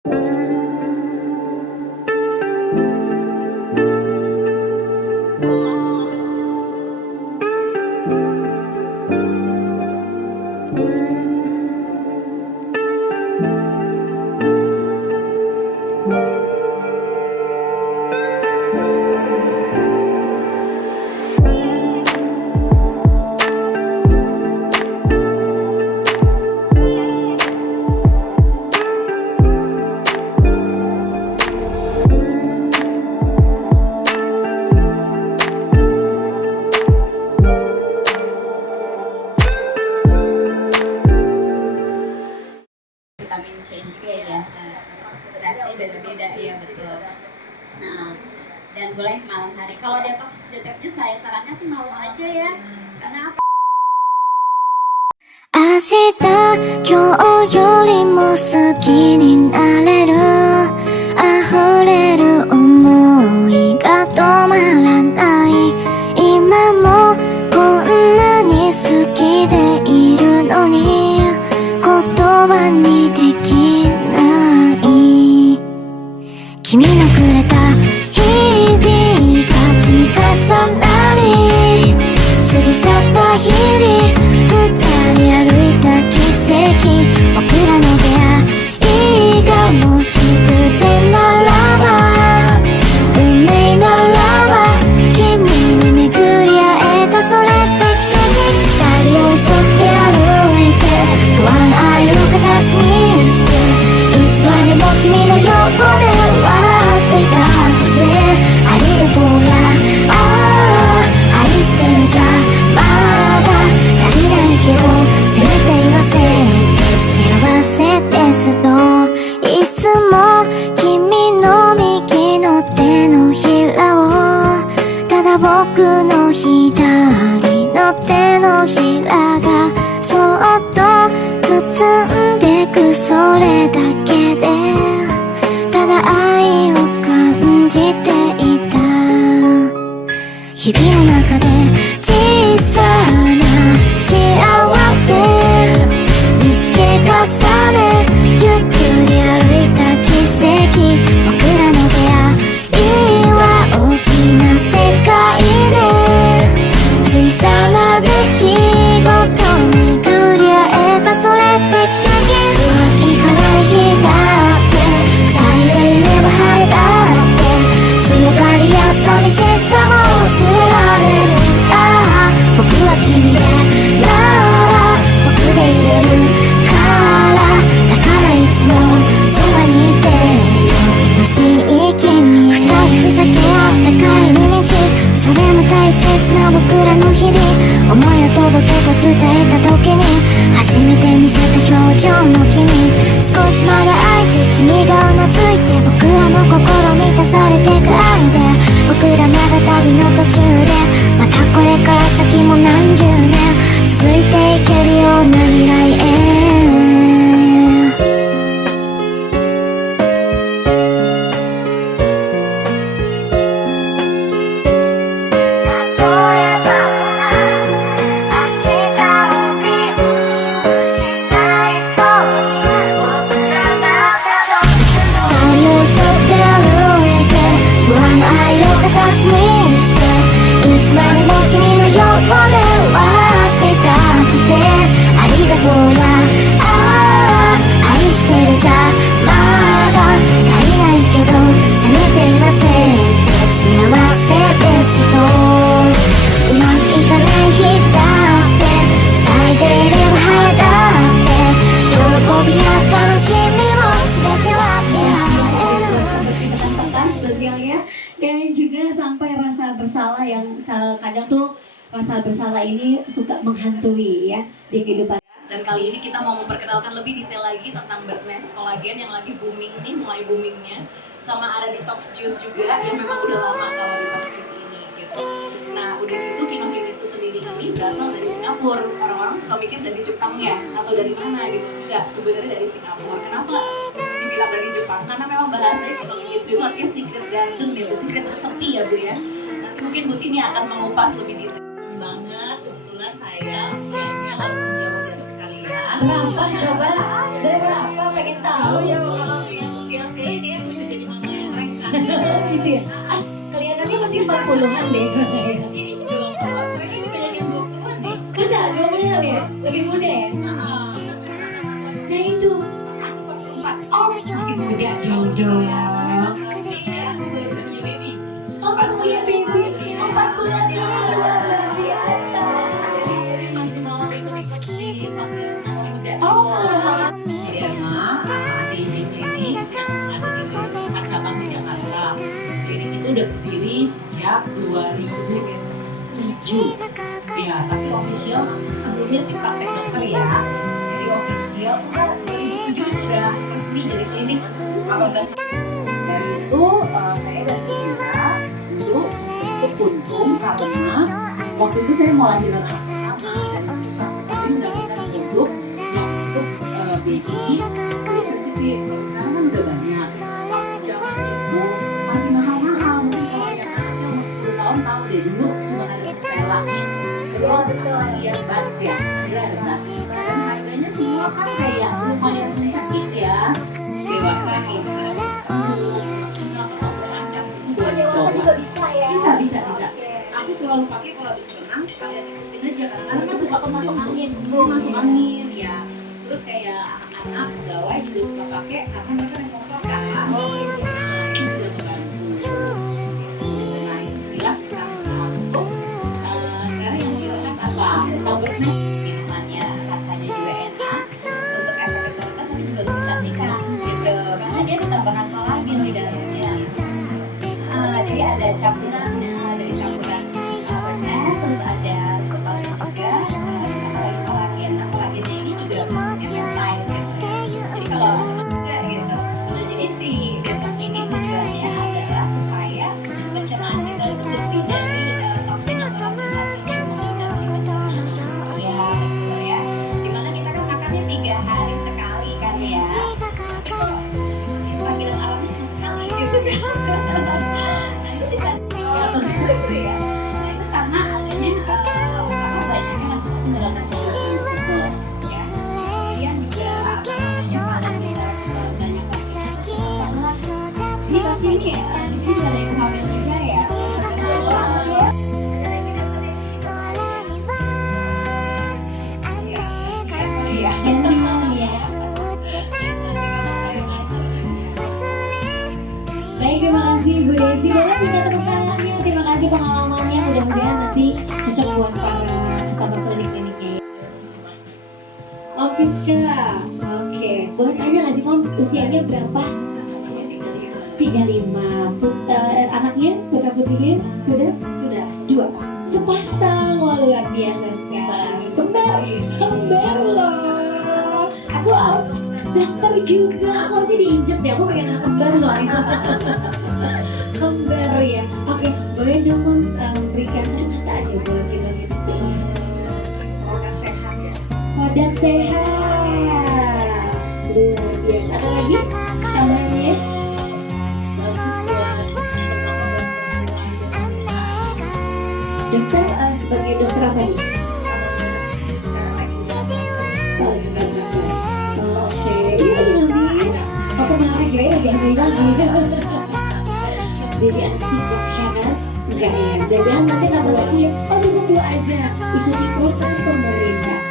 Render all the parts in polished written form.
Vitamin C juga ya. Reaksi beda-beda ya, betul. Nah, dan boleh malam hari. Kalau detox jus saya sarankan sih malam aja ya. Karena apa? 明日今日よりも好きになれる溢れる想いが止まらない今もこんなに好きでいるのに言葉にできない君のくれた日々が積み重なり過ぎ去った日々二人歩いた奇跡僕らの出会いがもし偶然ならば運命ならば君に巡り会えたそれって奇跡二人寄り添って歩いて問わないを形にしていつまでも君の横で笑っていたくてありがとうや愛してるじゃまだ足りないけどせめて言わせて幸せですといつも君の右の手のひらをただ僕の左の手のひらがそっと包んでくそれだけでただ愛を感じていた日々の中で小さな幸せ見つけ重ねゆっくり歩いた奇跡僕らの出会いは大きな世界で小さな出来事巡り会えたそれって奇跡うまくいかない日だって二人でいれば晴れだって強がりや寂しさも忘れられるから僕は君でなら僕でいれるからだからいつもそばにいてよ愛しい君へ二人ふざけ合った帰り道それも大切な僕らの日々思いを届けと伝えた時に初めて見せた表情の君少し間が空いて君がうなずいて僕らの心満たされてく愛で僕らまだ旅の途中でまたこれから先も何十年続いていけるような未来へdan juga sampai rasa bersalah yang kadang tuh rasa bersalah ini suka menghantui ya di kehidupan. Dan kali ini kita mau memperkenalkan lebih detail lagi tentang Birdnest Collagen yang lagi booming nih, mulai boomingnya. Sama ada detox juice juga yang memang udah lama kalau detox juice ini gitu. Nah udah gitu Kinohimitsu sendiri ini berasal dari Singapura. Orang-orang suka mikir dari Jepang ya atau dari mana gitu. Enggak, sebenarnya dari Singapura. Kenapa dibilang dari Jepang? Karena memang bahasanya Kinohimitsu itu artinya secret garden gitu, secret tersepi ya Bu ya. Nanti mungkin Bu Tini akan mengupas lebih detail. Banget, kebetulan saya usianya walaupun jauh dari sekalian. Berapa coba? Berapa pengen tahu? Ya kalau usia gitu ya. Ah, kelihatannya masih 40-an deh. Masa 20-an ya? Lebih muda ya? Nah itu. Oh, masih muda dong. Oh, baru punya baby. 4 bulan itu luar biasa. Jadi masih mau ikut-ikut di muda. Oh, Jadi Emma, di klinik yang ada di Empat Cabang di Jakarta. Klinik itu udah berdiri sejak 2007. Ya, tapi official sebelumnya sih praktek dokter ya. Jadi official 2007 udah resmi jadi klinik 18 dari itu saya dan Sira dulu itu puntung karena waktu itu saya mau lahiran anak pertama dan susah sekali mendapatkan produk yang untuk baby sensitif. Kalau sekarang kan udah banyak. Zaman itu masih mahal-mahal. Mungkin kalau yang anaknya umur 10 tahun tahu deh, dulu cuma ada Stella terus sama yang Bats ya, akhirnya adaptasi dan harganya semua kan kayak lumayan menyakit ya. Dewasa kalau misalnya dewasa juga bisa ya. bisa. Aku selalu pakai kalau habis renang, kalian ikutin aja karena kan suka masuk angin. masuk angin ya. Terus kayak anak-anak pegawai juga suka pakai karena mereka naik motor kan. Itu juga membantu. Nah itulah karena untuk sekarang yang digunakan apa? Tahu berarti Minumannya rasanya juga enak untuk efek kesehatan tapi juga untuk kecantikan gitu karena dia ditambahkan kolagen di dalamnya. Jadi ada campuran dari campuran bernes, terus ada rumput laut juga, apalagi kolagen. Nah kolagennya ini juga peptide gitu. Jadi kalau juga gitu. Nah jadi si detox ini tujuannya adalah supaya pencernaan kita itu bersih dari toksin atau bakteri yang ada di pencernaan. Ya betul ya. Dimana kita kan makannya 3 hari sekali kan ya. Panggilan alamnya cuma sekali gitu kan. Nah itu sisa gitu ya. Nah itu karena adanya karena banyaknya macam-macam dalam pencernaan gitu ya. Kemudian juga apa namanya kadang bisa banyak ini pasti ini ya. Di sini ada yang hamil juga ya. Iya. Ya. Baik, terima kasih Bu Desi. Boleh minta tepuk tangannya. Terima kasih pengalamannya. Mudah-mudahan nanti cocok buat para sahabat klinik-kliniknya. Om Siska, oke. Boleh tanya nggak sih Om, usianya berapa? 35. Anaknya, putra putrinya sudah? sudah. 2. Sepasang, wah luar biasa sekali. Kembar loh. Aku dokter juga, aku masih diinjek deh. Aku pengen anak kembar soalnya. Kembar ya. Oke, boleh dong Moms memberikan kata aja buat kita lihat sini. Produk sehat ya. Produk sehat. Luar biasa. Ada lagi tambahannya? Bagus buat Dokter sebagai dokter apa nih? Oh, dokter. Oke, iya nanti aku menarik ya, lagi ambil lagi. Jadi anak tidak sehat, enggak ya. Jadi nanti tambah lagi ya. Oh cukup 2 aja. Ikuti program pemerintah.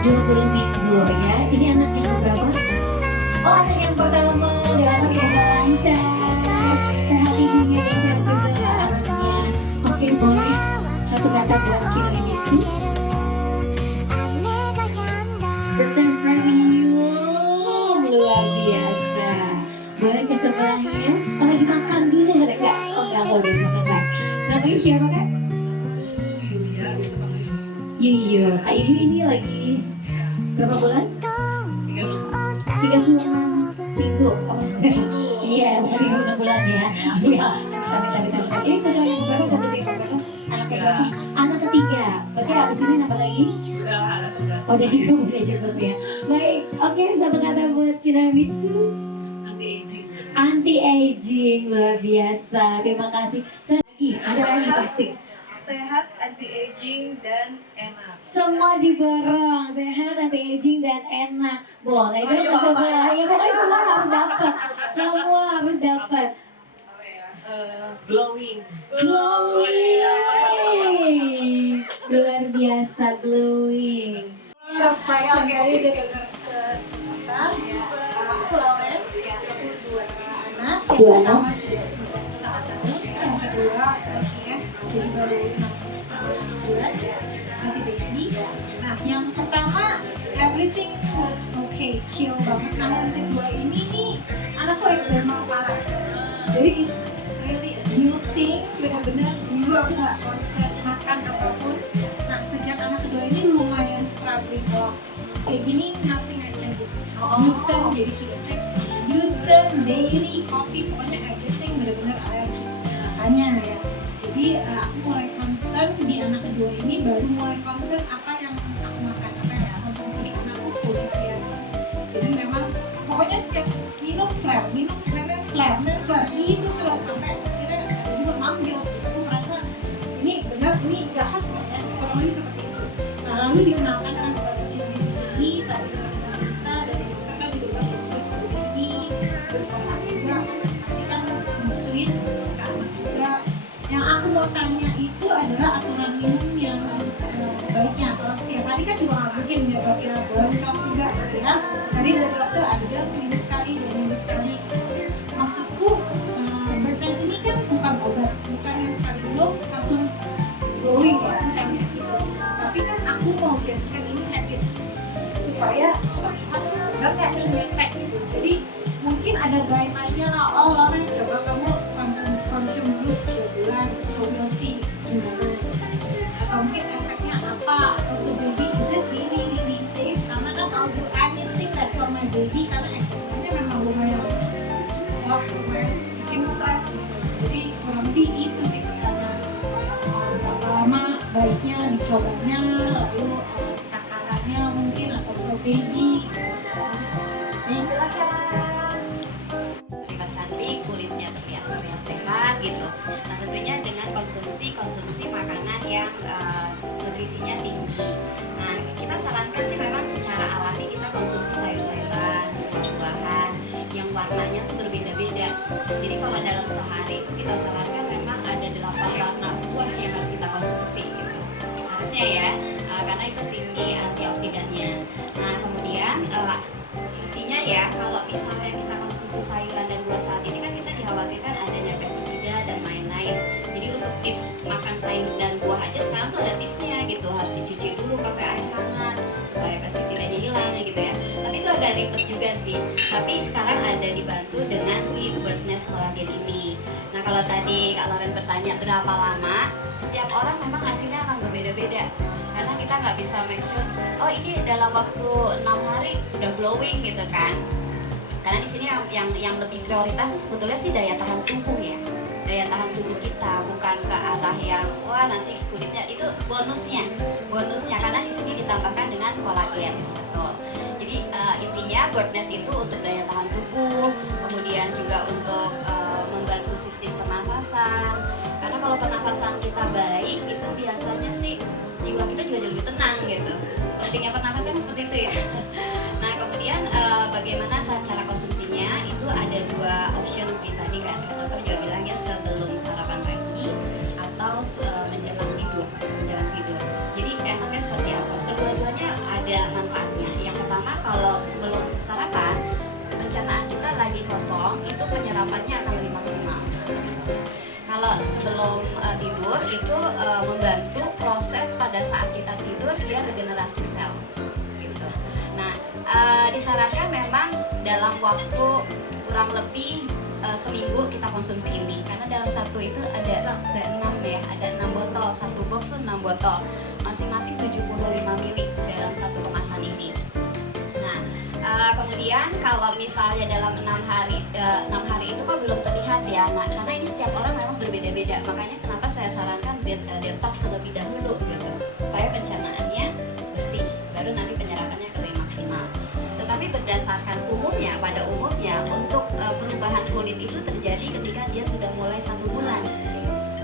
20 minggu ya. Ini anak yang berapa? Oh anak yang pertama. Doakan semoga lancar. Sehat ibunya dan sehat juga anaknya. Oke boleh. Satu kata buat kita ini sih. Bertemu premium luar biasa. Boleh ke sebelahnya. Oh lagi makan dulu ada enggak? Oh enggak udah selesai. Namanya siapa Kak? Yuyu. Kak Yuyu ini lagi berapa bulan? 36 minggu. Oh. Iya, bukan 36 bulan ya. Iya. Tapi. Ini kedua yang berapa? Anak berapa? Anak ketiga. Berarti habis ini nambah lagi? Oh, udah cukup ya. Baik, oke satu kata buat Kiramitsu. Anti-aging luar biasa. Terima kasih. Ada lagi pasti. sehat, anti aging dan enak. Semua diborong, sehat, anti-aging dan enak. Boleh dong ke sebelah. Ya pokoknya semua harus dapat. Semua harus dapat. glowing. Glowing, luar biasa glowing. Reflection tadi udah dengar sebentar. Aku Lauren, aku dua anak. Yang pertama sudah 9,5 tahun, yang kedua UTS, jadi baru 6 bulan, masih baby. Nah, yang pertama everything was okay, chill banget. Nah, yang kedua ini nih anakku eczema parah. Jadi it's really a new thing, benar-benar dulu aku nggak konsen makan apapun. Nah, sejak anak kedua ini lumayan struggling. Kalau kayak gini nothing I can do. Gluten, jadi sudah cek gluten, dairy, coffee, pokoknya everything benar-benar alergi. Makanya ya, jadi aku mulai concern di anak kedua ini, baru mulai concern apa yang aku makan, apa yang aku konsumsi. Anakku kulit ya, jadi memang pokoknya setiap minum flare gitu terus sampai akhirnya ada juga manggil. Aku merasa ini benar, ini jahat ya, kurang lebih seperti itu. Nah, lalu dikenalkan dengan produk ini tadi kita dari dokter kan juga bagus ini berkomunikasi juga memastikan menyusuin ke anak juga. Yang aku mau tanya itu adalah aturan minum yang baiknya. Kalau setiap hari kan juga nggak mungkin ya, boncos juga ya. Tadi dari dokter ada bilang seminggu sekali, 2 minggu sekali. Maksudku bertes ini kan bukan obat, bukan yang sekali minum langsung glowing, langsung cantik gitu. Tapi kan aku mau jadikan ini habit supaya terlihat benar nggak ini efek gitu. Jadi mungkin ada guideline-nya lah. Oh Lauren, coba kamu konsum dulu 3 bulan, so we'll see gimana. Atau mungkin efeknya apa, atau to baby is it really safe, karena kan I'll do anything that for my baby, karena ekspektasinya memang lumayan bikin stres gitu. Jadi kurang lebih itu sih katanya. Berapa lama baiknya dicobanya, lalu takarannya mungkin, atau for baby. Silakan. Terlihat cantik, kulitnya terlihat sehat gitu. Nah, tentunya dengan konsumsi makanan yang nutrisinya tinggi. Nah, kita sarankan sih memang secara alami kita konsumsi sayur-sayuran, buah-buahan yang warnanya tuh berbeda-beda. Jadi kalau dalam sehari itu kita sarankan memang ada 8 warna buah yang harus kita konsumsi gitu. Harusnya ya, karena itu tinggi antioksidannya. Nah, kemudian mestinya ya kalau misalnya kita konsumsi sayuran dan buah saat ini kan kita dikhawatirkan adanya pestisida dan lain-lain. Jadi untuk tips makan sayur dan buah aja sekarang tuh ada tipsnya gitu, harus dicuci dulu pakai air hangat supaya pestisidanya hilang gitu ya. Tapi itu agak ribet juga sih. Tapi sekarang ada dibantu dengan si Birdnest Collagen ini. Nah, kalau tadi Kak Lauren bertanya berapa lama, setiap orang memang hasilnya akan berbeda-beda. Karena kita nggak bisa make sure, oh ini dalam waktu 6 hari udah glowing gitu kan. Karena di sini yang lebih prioritas itu sebetulnya sih daya tahan tubuh ya, daya tahan tubuh kita, bukan ke arah yang wah nanti kulitnya, itu bonusnya karena di sini ditambahkan dengan kolagen, betul. Jadi intinya Birdnest itu untuk daya tahan tubuh, kemudian juga untuk membantu sistem pernafasan. Karena kalau pernafasan kita baik itu biasanya sih jiwa kita juga jadi lebih tenang gitu. Pentingnya pernafasan seperti itu ya. Nah, kemudian bagaimana cara konsumsinya itu ada 2 option sih tadi kan dokter juga bilang ya, sebelum sarapan pagi atau menjelang tidur. Jadi enaknya seperti apa? Kedua-duanya ada manfaatnya. Yang pertama, kalau sebelum sarapan pencernaan kita lagi kosong, itu penyerapannya akan lebih maksimal. Kalau sebelum tidur itu membantu proses pada saat kita tidur dia regenerasi sel gitu. Nah, disarankan memang dalam waktu kurang lebih seminggu kita konsumsi ini, karena dalam satu itu ada 6 botol, satu box tuh 6 botol, masing-masing 75 ml dalam satu kemasan ini. Nah, kemudian kalau misalnya dalam 6 hari itu kok belum terlihat ya, nah karena ini setiap orang memang berbeda-beda, makanya kenapa saya sarankan detox terlebih dahulu gitu, supaya pencernaannya bersih, baru nanti penyerapannya lebih maksimal. Tetapi berdasarkan pada umumnya untuk perubahan kulit itu terjadi ketika dia sudah mulai 1 bulan,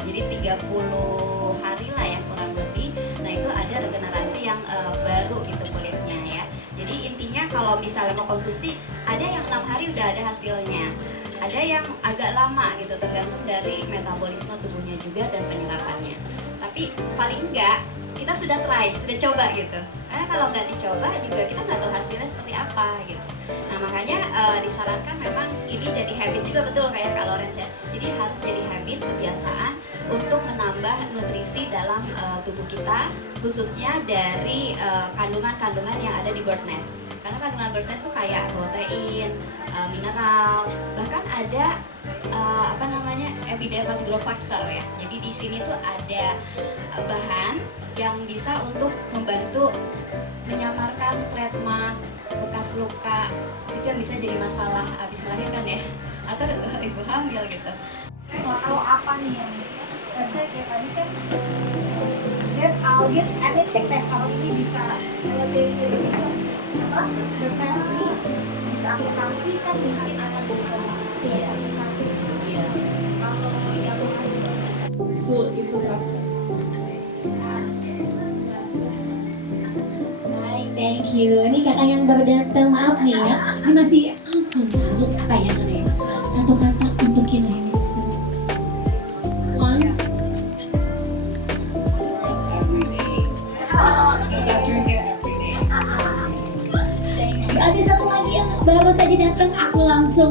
jadi 30 hari lah ya kurang lebih. Nah, itu ada regenerasi yang baru gitu kulitnya ya. Jadi intinya kalau misalnya mau konsumsi, ada yang 6 hari udah ada hasilnya, ada yang agak lama gitu, tergantung dari metabolisme tubuhnya juga dan penyerapannya. Tapi paling enggak kita sudah sudah coba gitu. Karena kalau nggak dicoba juga kita nggak tahu hasilnya seperti apa gitu. Nah makanya disarankan memang ini jadi habit juga, betul kayak Kak Lorenz ya. Jadi harus jadi habit, kebiasaan untuk menambah nutrisi dalam tubuh kita, khususnya dari kandungan-kandungan yang ada di bird nest. Karena kandungan bird nest itu kayak protein, mineral, bahkan ada epidermal growth factor ya. Jadi di sini tuh ada bahan yang bisa untuk membantu menyamarkan stretch mark, bekas luka, itu yang bisa jadi masalah habis melahirkan ya, atau ibu hamil gitu. Kalau apa nih yang saya kayak tadi kan I'll get anything deh, kalau ini bisa lebih apa ini bisa aplikasi kan mungkin akan berkomunikasi ya. Kalau yang Full itu terasa. baik, thank you. Ini kakak yang baru datang, maaf nih ya. Ini masih takut apa ya nih? Satu kata untuk Kinohimitsu. One. Ada satu lagi yang baru saja datang, aku langsung.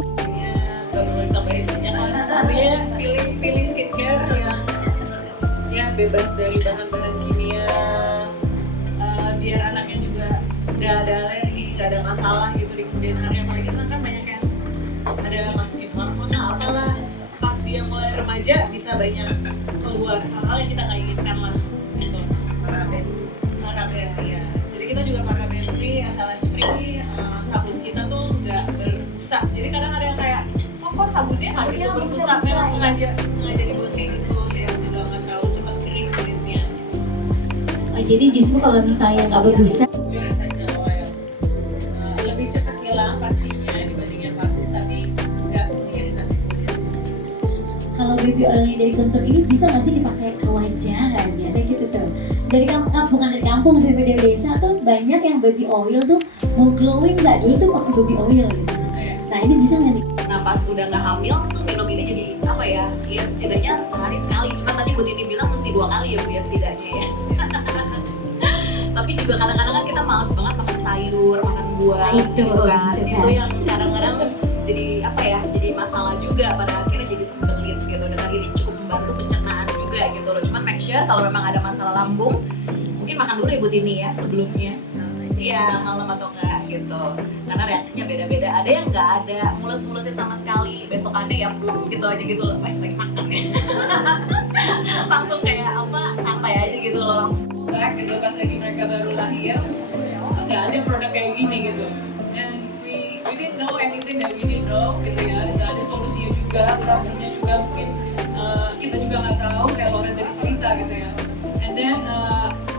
Baru tambahin banyak. Artinya pilih skincare yang bebas dari bahan-bahan kimia, biar anaknya juga nggak ada alergi, nggak ada masalah gitu di kemudian hari. Apalagi sekarang kan banyak yang ada masukin hormon lah apalah, pas dia mulai remaja bisa banyak keluar hal-hal yang kita nggak inginkan lah gitu. Paraben ya. Jadi kita juga paraben free, SLS free, sabun kita tuh nggak berbusa. Jadi kadang ada yang kayak kok sabunnya nggak gitu berbusa, memang sengaja dibuat kayak gitu biar juga nggak terlalu cepat kering kulitnya. Oh, jadi justru kalau misalnya nggak berbusa, Biar saja oil lebih cepat hilang pastinya dibanding yang bagus, tapi nggak mengiritasi kulit. kalau baby oilnya dari guntur ini bisa nggak sih dipakai ke wajah? Biasanya gitu tuh. Dari kampung, bukan dari kampung sih, dari desa tuh banyak yang baby oil tuh mau glowing nggak dulu tuh pakai baby oil gitu. Nah ini bisa nggak nih? Nah pas udah nggak hamil tuh minum ini jadi apa ya? Ya setidaknya sehari sekali. Cuma tadi Bu Tini bilang mesti 2 kali ya Bu ya setidaknya ya. Tapi juga kadang-kadang kan kita males banget makan sayur, makan buah, Nah, itu kan. kan. Itu yang kadang-kadang jadi apa ya? Jadi masalah juga pada akhirnya jadi sembelit gitu. Dengan ini cukup membantu pencernaan juga gitu loh. Cuman make sure kalau memang ada masalah lambung, mungkin makan dulu ya Bu Tini ya sebelumnya. Iya malam atau enggak gitu. Karena reaksinya beda-beda. Ada yang nggak ada mulus-mulusnya sama sekali. Besokannya ya plung gitu aja gitu loh. Lagi makan ya. Langsung kayak apa? Santai aja gitu loh langsung. Gitu pas lagi mereka baru lahir nggak ada produk kayak gini gitu, and we didn't know anything that we didn't know gitu ya, nggak ada solusinya juga, problemnya juga mungkin kita juga nggak tahu kayak Loren tadi cerita gitu ya, and then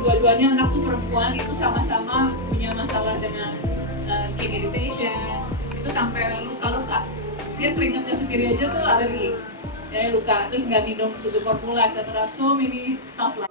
dua-duanya anak tuh perempuan itu sama-sama punya masalah dengan skin irritation, itu sampai luka-luka, dia keringatnya sendiri aja tuh alergi, ya luka, terus nggak minum susu formula, etc. So many stuff lah.